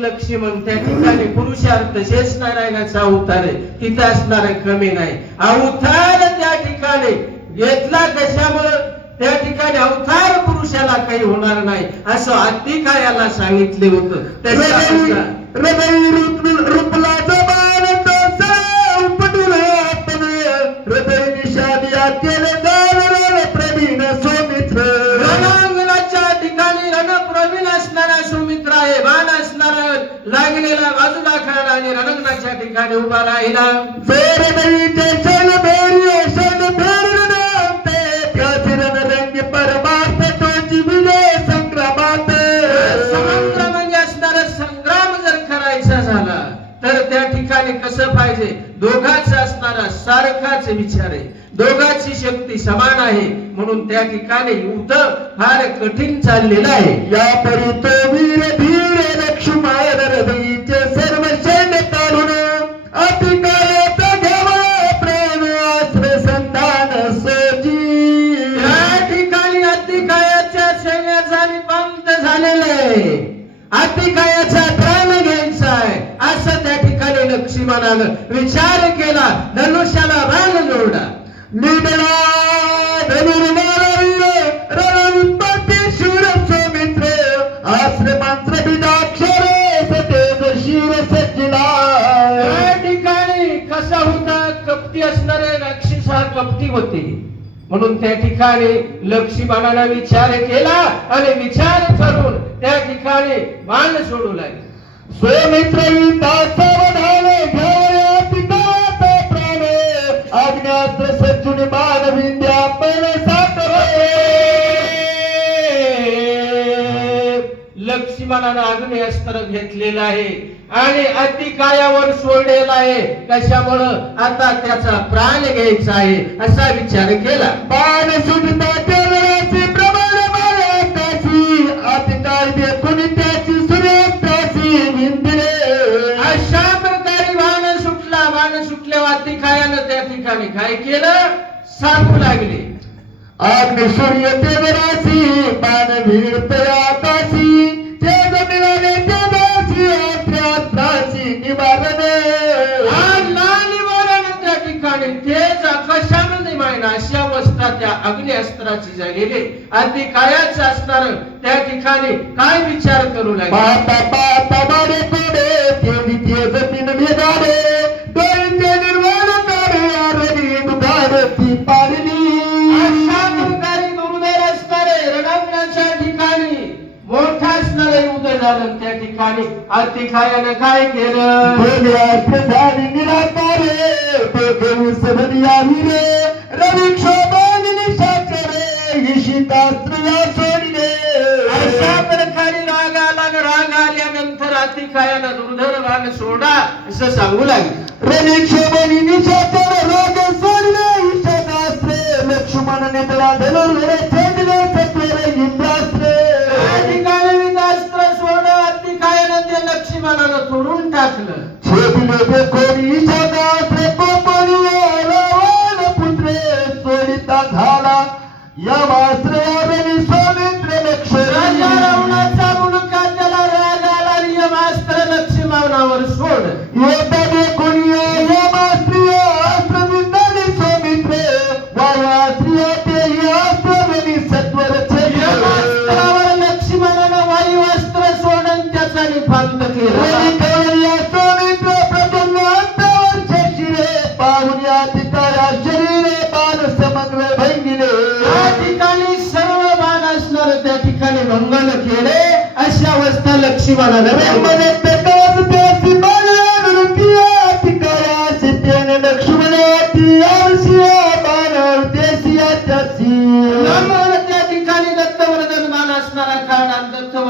लक्ष्मण त्या ठिकाणी पुरुषार्थ शेष नारायणाचा अवतार आहे. तिथे असणार कमी नाही. अवतार त्या ठिकाणी घेतला कशामुळं त्या ठिकाणी अवतार पुरुषाला काही होणार नाही असं अतिकायाला सांगितले होतं. त्याच्या असणारा संग्राम जर करायचा झाला तर त्या ठिकाणी कसं पाहिजे? दोघाच असणारा सारखाच विचार आहे. दोघाची शक्ती समान आहे. म्हणून त्या ठिकाणी युद्ध फार कठीण चाललेलं आहे. या परी तो वीर धीर आहे. अतिकायाचा प्राण घ्यायचा आहे. असं त्या ठिकाणी लक्ष्मणानं विचार केला. धनुष्याला बाण जोडला. निडला धनुर्मार रणविपत्ती शूर सौमित्र आश्रय मंत्र बिदाक्षर सतेज सज्जला. ठिकाणी कसा होता? कपटी असणारे राक्षस हा कपटी होते. म्हणून त्या ठिकाणी लक्ष्मणाला विचार केला आणि विचार करून त्या ठिकाणी बाण सोडू लागले. स्वयमित्र लक्ष्मणानं अग्नी अस्त्र घेतलेलं आहे. आणि अतिकायावर सोडलेला आहे. कशामुळं? आता त्याचा प्राण घ्यायचा आहे असा विचार केला. बाण सुटता तेवढाची प्रमाण मायाकाची अतिकाळ देखून त्याची सूर्यास्त्राची विंदिरे अशा प्रकारे बाण सुटला बाण सुटल्यावर अतिकायानं त्या ठिकाणी काय केलं? सांगू लागले. अग्नि सूर्य पारली अशा प्रकारे दुर्दैव असणारे रणांगणाच्या ठिकाणी मोठा असणारे उदय झालं त्या ठिकाणी. अतिकायानं काय केलं? तो रवी अतिकायानं दुर्धर राग सोडा असं सांगू लागले. रवी क्षोभनी निशाचर राग सोडले ईशास्त्रे लक्ष्मण नेतला धनुर्वरे छेदले सत्वरे इंद्रास्त्रे ते लक्ष्मणानं तोडून टाकलं. छेदले ते कोणी ईशास्त्रे कोपणी पुत्रे सोडिता झाला. यमाश्रयावेळी केला. अंतावर शशिरे पाहुण्या शरीरे बाण समग्र भंगिले. त्या ठिकाणी सर्व बाण असणार त्या ठिकाणी भंगन केले. अशी अवस्था त्यासी तिकाया सिद्धेने देसिया त्यासी त्या ठिकाणी दत्तवर्धन बाण असणारा काढा दत्तवर्धन